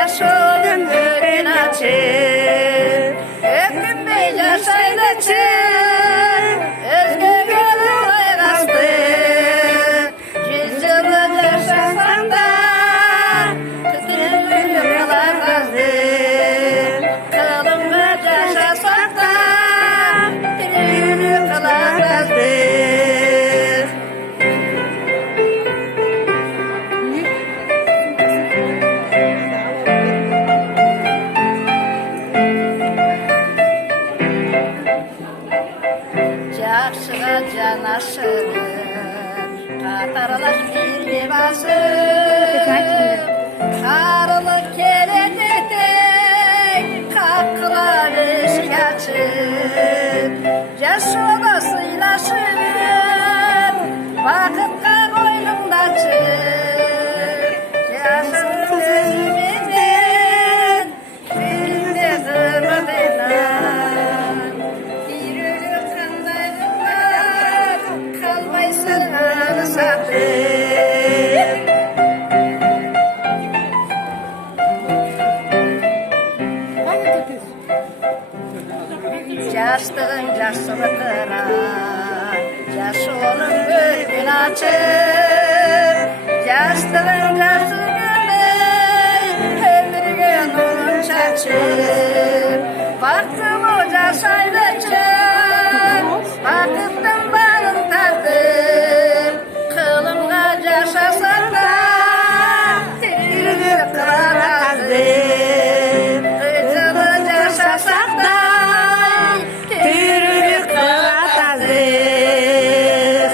Yaşol ömrün açır, öpünmey yaşaylıçır, özgü gönül ayrastı. 100 yıl yaşasan da, kızgın kılar gazdı. Kılımda yaşasak da, gönül kılar gazdı. Жақшыға жанашырын қатарлас бірге басып қарылық келететей қаққылар ішік ашып жас жолы сыйлашып бақытқа қойныңды ашып жасыл көзіменен күнде ғұмырынан үйреніп қандай қылар қалмайсың аңсатып. Жастығың жасылдыра, жас жолың өрген ашып, жастығың жасыл гүлдей, өмірге нұрын шашып, бақытлы жасайлычым, бақыттың бағын тартып, қылымға жашасақ та, түйірге қылар аздым. Қытылы жашасақ та, түйірге қылар аздым.